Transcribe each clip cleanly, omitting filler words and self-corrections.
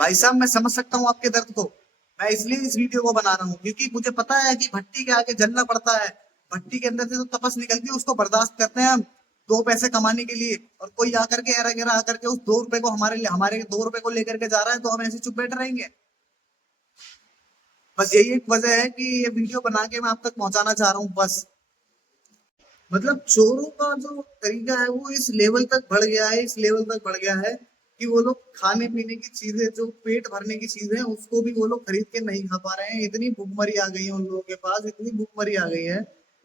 भाई साहब मैं समझ सकता हूँ आपके दर्द को। मैं इसलिए इस वीडियो को बना रहा हूँ क्योंकि मुझे पता है कि भट्टी के आगे जलना पड़ता है। भट्टी के अंदर से तो तपस निकलती है, उसको बर्दाश्त करते हैं हम दो पैसे कमाने के लिए। और कोई आकर के एरा गेरा आकर के उस 2 रुपए को हमारे 2 रुपए को लेकर के जा रहा है, तो हम ऐसे चुप बैठे रहेंगे? बस यही एक वजह है कि ये वीडियो बना के मैं आप तक पहुंचाना चाह रहा हूँ बस। मतलब चोरों का जो तरीका है वो इस लेवल तक बढ़ गया है, इस लेवल तक बढ़ गया है कि वो लोग खाने पीने की चीजें, जो पेट भरने की चीजें हैं, उसको भी वो लोग खरीद के नहीं खा पा रहे हैं। इतनी भूखमरी आ गई है उन लोगों के पास, इतनी भूखमरी आ गई है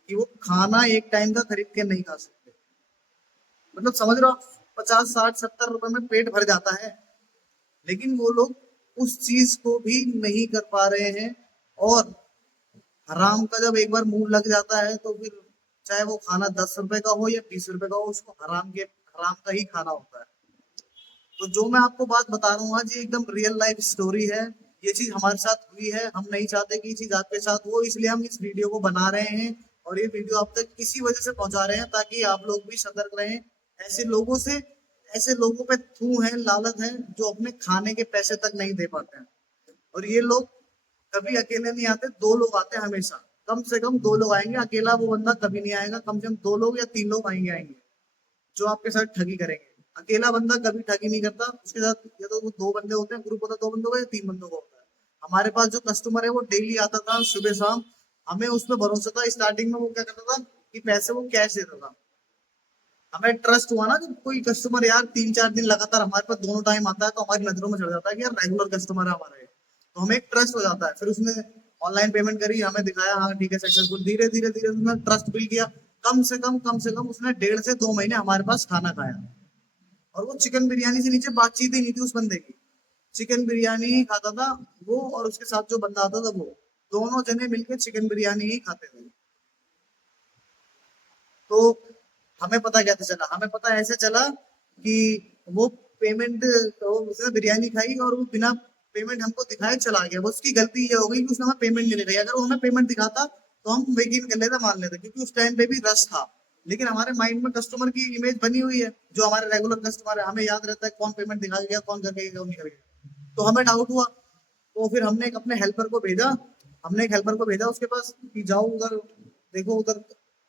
कि वो खाना एक टाइम का खरीद के नहीं खा सकते। मतलब समझ रहे हो आप, 50 60 70 रुपए में पेट भर जाता है, लेकिन वो लोग उस चीज को भी नहीं कर पा रहे हैं। और हराम का जब एक बार मुंह लग जाता है तो फिर चाहे वो खाना 10 रुपए का हो या 20 रुपए का हो, उसको हराम का ही खाना होता है। तो जो मैं आपको बात बता रहा हूँ आज, ये एकदम रियल लाइफ स्टोरी है। ये चीज हमारे साथ हुई है, हम नहीं चाहते कि ये चीज आपके साथ हो, इसलिए हम इस वीडियो को बना रहे हैं। और ये वीडियो आप तक इसी वजह से पहुंचा रहे हैं ताकि आप लोग भी सतर्क रहें ऐसे लोगों से। ऐसे लोगों पे थू है, लालच है, जो अपने खाने के पैसे तक नहीं दे पाते हैं। और ये लोग कभी अकेले नहीं आते, 2 लोग आते हैं हमेशा। कम से कम 2 लोग आएंगे, अकेला वो बंदा कभी नहीं आएगा। कम से कम 2 लोग या 3 लोग आएंगे जो आपके साथ ठगी करेंगे। अकेला बंदा कभी ठगी नहीं करता, उसके साथ या तो वो 2 बंदे होते हैं, ग्रुप होता है 2 बंदों का या 3 बंदों का होता है। हमारे पास जो कस्टमर है वो डेली आता था सुबह शाम, हमें उस पर भरोसा था। स्टार्टिंग में वो क्या करता था कि पैसे वो कैश देता था। हमें ट्रस्ट हुआ ना, जब कोई कस्टमर यार 3 4 दिन लगातार हमारे पास दोनों टाइम आता है, तो हमारी नजरों में चढ़ जाता है कि यार रेगुलर कस्टमर है हमारा ये। तो हमें एक ट्रस्ट हो जाता है। फिर उसने ऑनलाइन पेमेंट करी, हमें दिखाया हाँ ठीक है सक्सेसफुल। धीरे धीरे धीरे उसने ट्रस्ट बिल्ड किया। कम से कम उसने 1.5 से 2 महीने हमारे पास खाना खाया। और वो चिकन बिरयानी से नीचे बातचीत ही नहीं थी उस बंदे की। चिकन बिरयानी ही खाता था वो, और उसके साथ जो बंदा आता था वो, दोनों जने मिलकर चिकन बिरयानी ही खाते थे। तो हमें पता कैसे चला? हमें पता ऐसे चला कि वो पेमेंट, तो उसने बिरयानी खाई और वो बिना पेमेंट हमको दिखाए चला गया। वो उसकी गलती ये हो गई कि उसने हमें पेमेंट नहीं दिखाई। अगर वो हमें पेमेंट दिखाता तो हम यकीन कर लेते, मान लेते, क्योंकि उस टाइम पे भी रश था। लेकिन हमारे माइंड में कस्टमर की इमेज बनी हुई है, जो हमारे रेगुलर कस्टमर है, हमें याद रहता है कौन पेमेंट दिखा गया, कौन करके गया, कौन नहीं करके। तो हमें डाउट हुआ, तो फिर हमने एक अपने हेल्पर को भेजा। उसके पास कि जाओ उधर देखो, उधर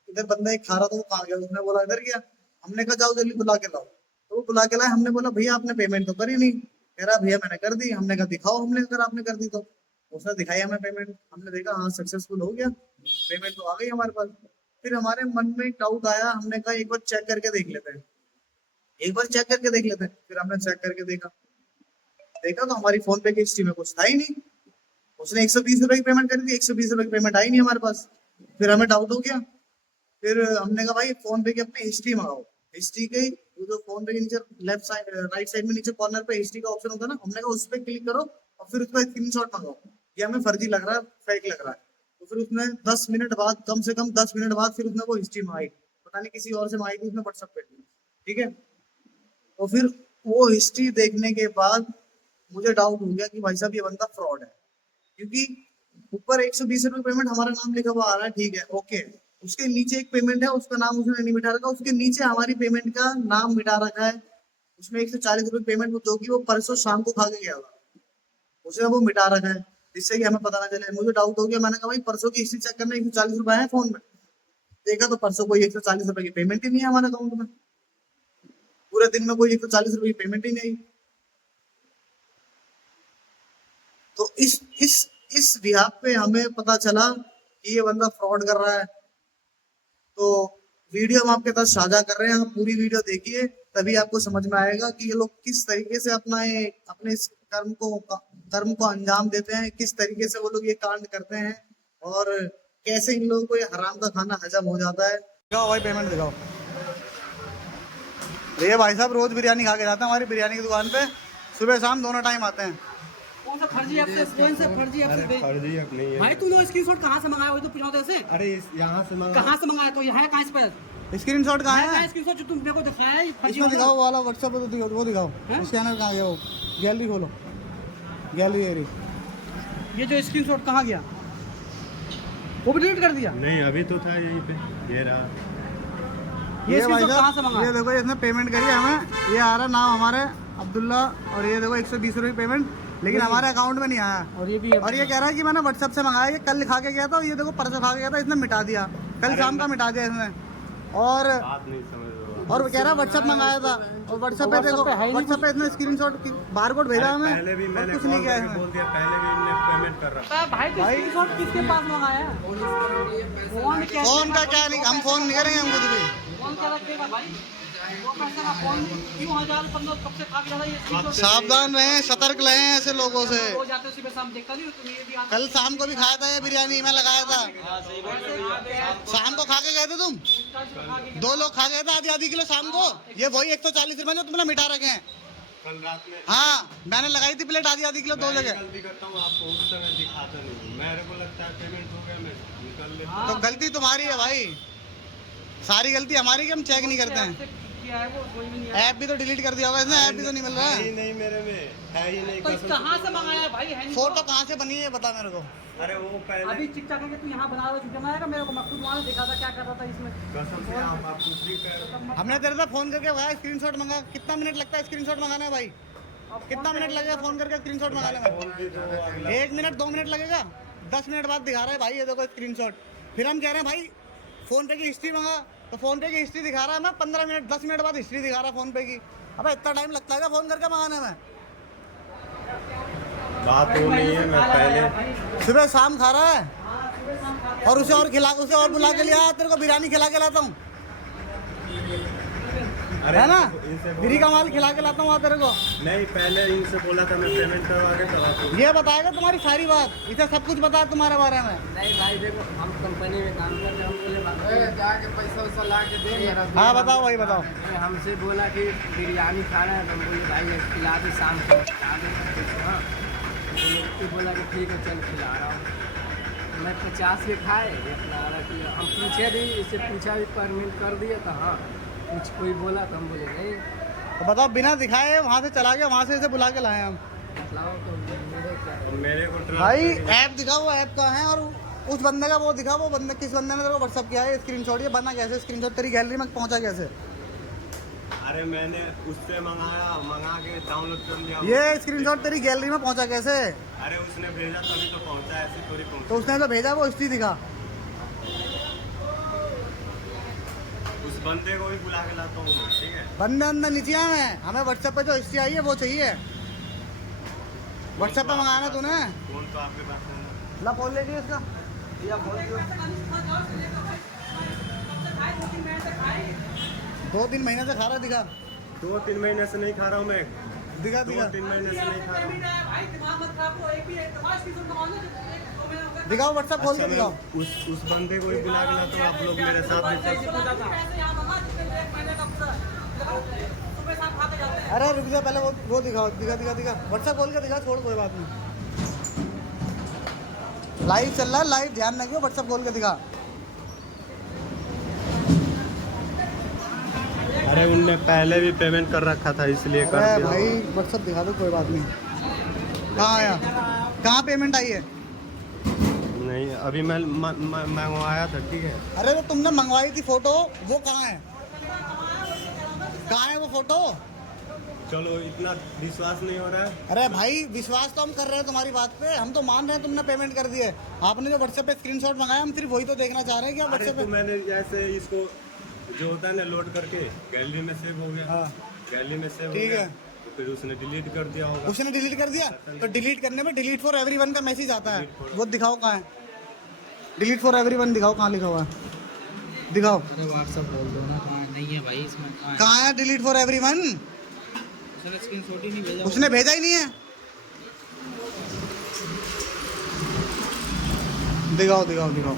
इधर बंदा एक खा रहा था, वो कहाँ गया? उसने बोला इधर गया। हमने कहा जाओ जल्दी बुला के लाओ। तो वो बुला के लाए। हमने बोला भैया आपने पेमेंट तो करी नहीं। कह रहा भैया मैंने कर दी। हमने कहा दिखाओ, हमने अगर आपने कर दी तो। उसने दिखाई हमें पेमेंट, हमने देखा हाँ सक्सेसफुल हो गया, पेमेंट तो आ गई हमारे पास। फिर हमारे मन में एक डाउट आया, हमने कहा एक बार चेक करके देख लेते हैं, एक बार चेक करके देख लेते हैं। फिर हमने चेक करके देखा, देखा तो हमारी फोन पे की हिस्ट्री में कुछ था ही नहीं। उसने 120 रुपए की पेमेंट करी थी, 120 रुपए की पेमेंट आई नहीं हमारे पास। फिर हमें डाउट हो गया। फिर हमने कहा भाई फोन पे की अपनी हिस्ट्री मंगाओ। हिस्ट्री के वो जो फोन पे के नीचे लेफ्ट साइड राइट साइड में नीचे कॉर्नर पे हिस्ट्री का ऑप्शन होता है ना, हमने कहा उस पर क्लिक करो और फिर उसका स्क्रीनशॉट मंगाओ। ये हमें फर्जी लग रहा है, फेक लग रहा है। तो फिर उसने 10 मिनट बाद, कम से कम 10 मिनट बाद, फिर उसने वो हिस्ट्री मंगाई। पता नहीं किसी और से मंगाई थी उसने व्हाट्सएप पे। ठीक है। तो फिर वो हिस्ट्री देखने के बाद मुझे डाउट हो गया कि भाई साहब ये बंदा फ्रॉड है। क्योंकि ऊपर 120 रुपए पेमेंट हमारा नाम लिखा हुआ आ रहा है, ठीक है ओके। उसके नीचे एक पेमेंट है, उसका नाम उसने नहीं मिटा रखा, उसके नीचे हमारी पेमेंट का नाम मिटा रखा है। उसमें 140 रुपए पेमेंट, जो कि वो परसों शाम को खा के गया था, उसने वो मिटा रखा है, जिससे कि हमें पता ना चले। मुझे डाउट हो गया, मैंने कहा भाई परसों की हिस्ट्री चेक करना, 140 रुपए है फोन में। देखा तो परसों कोई 140 रुपए की पेमेंट ही नहीं है हमारे अकाउंट में। पूरे दिन में कोई 140 रुपए की पेमेंट ही नहीं। तो इस बिहाफ पे हमें पता चला कि ये बंदा फ्रॉड कर रहा है। तो वीडियो हम आपके साथ साझा कर रहे हैं, आप पूरी वीडियो देखिए, तभी आपको समझ में आएगा कि ये लोग किस तरीके से अपने इस कर्म को अंजाम देते हैं, किस तरीके से वो लोग ये कांड करते हैं, और कैसे इन लोगों को ये हराम का खाना हजम हो जाता है। दिखाओ भाई पेमेंट दिखाओ। ये भाई साहब रोज बिरयानी खा के जाते हैं हमारी बिरयानी की दुकान पे, सुबह शाम दोनों टाइम आते हैं। कौन सा फर्जी ऐप से, कौन से फर्जी ऐप से? फर्जी ऐप नहीं है भाई तूने स्क्रीनशॉट कहाँ से मंगाया? वही तो पूछा ऐसे। अरे यहाँ से मंगा। कहाँ से मंगाया? तो यहाँ है कहाँ इस पर स्क्रीनशॉट कहाँ है? स्क्रीनशॉट जो तुम मेरे को दिखाया है फर्जी इसमें वाला। दिखाओ वाला व्हाट्सएप पे, तो दिखाओ, वो दिखाओ स्कैनर कहाँ गया? वो गैलरी खोलो, गैलरी एरी। ये जो स्क्रीनशॉट कहाँ गया? वो भी डिलीट कर दिया? नहीं अभी तो था यहीं पे, ये रहा। ये भाई स्क्रीनशॉट कहाँ से साहब ये मंगाया? देखो, इसने पेमेंट करी हमें, ये आ रहा नाम हमारे अब्दुल्ला, और ये देखो 120 रुपये पेमेंट। लेकिन हमारे अकाउंट में नहीं आया। और ये भी और ये कह रहा है कि मैंने व्हाट्सएप से मंगाया, ये कल खा के गया था, ये देखो परसों खा के गया था, इसने मिटा दिया, कल शाम का मिटा दिया इसने। और बात नहीं समझ रहे हो। वो कह रहा है व्हाट्सएप मंगाया था, और व्हाट्सएप पे देखो, व्हाट्सएप पे इसने स्क्रीनशॉट बारकोड भेजा हमें, पहले भी और मैंने कुछ नहीं कॉल किया करके इसने। बोल दिया, पहले भी इनने पेमेंट कर रहा। भाई तो स्क्रीनशॉट किसके पास मंगाया है? फोन का क्या नहीं, हम फोन नहीं करेंगे, हमको भी फोन क्या रखेगा भाई? वो पैसे का फोन क्यों 1015 कब से खा के जाता है ये स्क्रीनशॉट? सावधान रहें, सतर्क रहें ऐसे लोगों से। हो जाते सुबह शाम देखता नहीं हो तुम, ये भी आता कल शाम को भी खाया था ये बिरयानी, मैं लगाया था, शाम को खा के गए थे तुम, 2 लोग खा गए थे आधी किलो शाम को, ये वही 140 रुपए जो तुमने मिटा रखे हैं। कल रात में हाँ, मैंने लगाई थी प्लेट आधी किलो 2 जगह। गलती करता हूँ, आपको उस समय दिखाता नहीं, मेरे को लगता है पेमेंट हो गया, मैं निकल लेता हूँ। तो गलती तुम्हारी है भाई, सारी गलती हमारी कि हम चेक नहीं करते हैं। किया है वो कोई भी नहीं है। ऐप भी तो डिलीट कर दिया होगा इसने, ऐप भी तो नहीं मिल रहा है ही है। नहीं मेरे में, है ही नहीं। तो इस कसम कहाँ से मंगाया भाई? है नहीं तो। फोटो कहाँ से बनी है ये बता मेरे को। अरे वो पहले अभी चिकचा करके तू यहाँ बना रहा है, बनाएगा मेरे को, मैं खुद वहाँ से देखा था क्या कर रहा था इसमें। कसम से आप दूसरी पे हमने तेरे से फोन करके भाई स्क्रीनशॉट मंगा, कितना मिनट लगता है स्क्रीनशॉट मंगाने में भाई? कितना मिनट लगेगा फोन करके स्क्रीनशॉट मंगाने में? फोन भी तो अगला 1 मिनट 2 मिनट लगेगा? 10 मिनट बाद दिखा रहा है भाई, ये देखो स्क्रीनशॉट। फिर हम कह रहे हैं भाई फोन पे की हिस्ट्री मंगा, तो फोन पे की हिस्ट्री दिखा रहा है, मैं 15 मिनट 10 मिनट बाद हिस्ट्री दिखा रहा है फोन पे की। अबे इतना टाइम लगता है क्या फोन करके मंगाने में? बात वो नहीं है, मैं पहले सुबह शाम खा रहा है, और उसे और बुला के लिया, तेरे को बिरयानी खिला के लाता हूँ, अरे है ना, इनसे बिरी का माल खिला के लाता हूँ तेरे को। नहीं, पहले इनसे बोला था मैं पेमेंट करवा के तब आपको। ये बताएगा तुम्हारी सारी बात, इसे सब कुछ बता तुम्हारे बारे में। नहीं भाई देखो, हम कंपनी में काम कर रहे हैं, हम बोले जाके पैसा वैसा ला के दे मेरा। हाँ बताओ, वही बताओ। हमसे बोला कि बिरयानी खाना है, तो हम बोले भाई खिला दे शाम को, खिला दे। हाँ तो बोला कि ठीक है चल खिला रहा हूँ। मैं 50 के खाए, खिला रहा कि हम पूछे भी, इससे पूछा भी पेमेंट कर दिया था। हाँ कुछ कोई बोला तो हम बोले नहीं। तो बताओ, बिना दिखाए वहाँ से चला गया, वहाँ से इसे बुला के लाए हम। बताओ तो मेरे क्या और मेरे को भाई ऐप दिखाओ, वो ऐप कहाँ है, और उस बंदे का वो दिखा, वो बंदे किस बंदे ने तेरे को व्हाट्सअप किया है स्क्रीनशॉट? ये बना कैसे स्क्रीनशॉट? तेरी गैलरी में पहुंचा कैसे? अरे मैंने उससे मंगा के डाउनलोड कर लिया। ये स्क्रीनशॉट तेरी गैलरी में पहुंचा कैसे? अरे उसने भेजा तभी तो पहुंचा, ऐसे थोड़ी पहुंचा। तो उसने जो भेजा वो हिस्ट्री दिखा। उस बंदे को भी बुला के लाता हूँ मैं, ठीक है। बंदे अंदर नीचे आए हैं, हमें व्हाट्सएप पे जो हिस्ट्री आई है वो चाहिए। व्हाट्सएप पे मंगाना तूने? फोन तो आपके पास है ना। ला बोल लेगी इसका, या बोल दियो। 2-3 महीने से खा रहा है, दिखा 2-3 महीने से नहीं खा रहा हूँ मैं, दिखा दिखा 2-3 महीने से नहीं खा रहा हूँ। दिखाओ, व्हाट्सएप खोल के अच्छा, दिखाओ। मैं उस बंदे को भी बुला के लाता हूँ, आप लोग मेरे साथ भी चलो। अरे रुक जा, पहले वो दिखाओ, दिखा व्हाट्सएप खोल के दिखा, छोड़ कोई बात नहीं। लाइव चल रहा है, लाइव ध्यान रखियो, व्हाट्सएप खोल के दिखा। अरे उनने पहले भी पेमेंट कर रखा था, इसलिए कर अरे दिया। भाई व्हाट्सएप दिखा दो, कोई बात नहीं। कहाँ आया, कहाँ पेमेंट आई है? नहीं अभी मैं मंगवाया था, ठीक है। अरे तो तुमने मंगवाई थी फोटो, वो कहाँ है? कहाँ है वो फोटो? चलो इतना विश्वास नहीं हो रहा है। अरे भाई विश्वास तो हम कर रहे हैं तुम्हारी बात पे, हम तो मान रहे हैं तुमने पेमेंट कर दी है। आपने जो व्हाट्सएप पे स्क्रीनशॉट मंगाया, हम सिर्फ वही तो देखना चाह रहे हैं कि आप अरे व्हाट्सएप तो पे। मैंने जैसे इसको जो होता है ना लोड करके गैलरी में सेव हो गया। हाँ गैलरी में सेव हो ठीक गया, है। तो फिर उसने डिलीट कर दिया होगा। उसने डिलीट कर दिया, तो डिलीट करने में डिलीट फॉर एवरीवन का मैसेज आता है, वो दिखाओ कहाँ है। डिलीट फॉर एवरीवन दिखाओ, कहाँ लिखा हुआ है, दिखाओ। अरे व्हाट्सएप बोल दो ना, कहाँ नहीं है भाई इसमें, कहाँ है डिलीट फॉर एवरीवन? उसने स्क्रीनशॉट ही नहीं भेजा। उसने भेजा ही नहीं है। दिखाओ दिखाओ दिखाओ।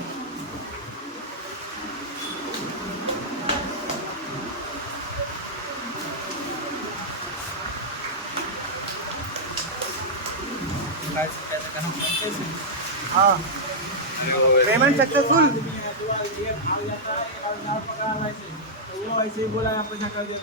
हाँ पेमेंट सक्सेसफुल। वो ऐसे ही बोला, यहाँ पैसा कर दिया।